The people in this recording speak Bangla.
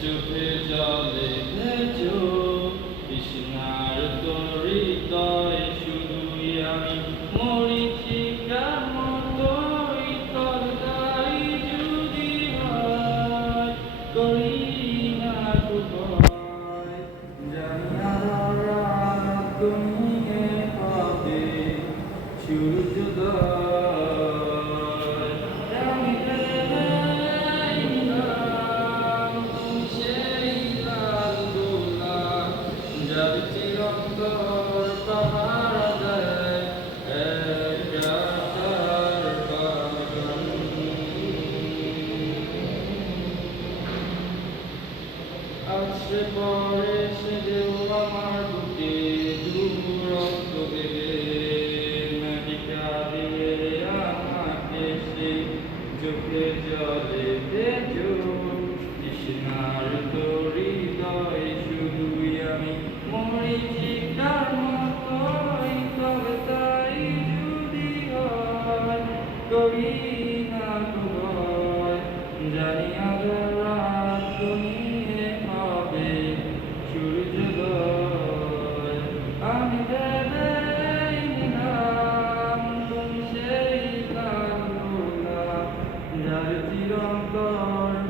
চোখের জলে ভেজো কৃষ্ণার তরিতয় শুধুই আমি মরীচিকার মতোই তরকারি যদি হয় করি না তো ভয় জানি না রাত কমিয়ে হবে সূর্যোদয় যার চিরন্তর পাহারা দেয় একাকার বাগান। আছড়ে পড়ে সে দেও আমার বুকে দুরন্ত বেগে নাটিকা দিয়ে আমাকে সেই চোখের জলে ভেজো কৃষ্ণার হৃদয় শুধুই আমি মরীচিকার মতোই তবে তাই যদি হয় করি না তো ভয় জানি আধার রাত ঘনিয়ে হবে সূর্যোদয় আমি ভেবে নিলাম তুমি সেই কালো না যার চিরন্তর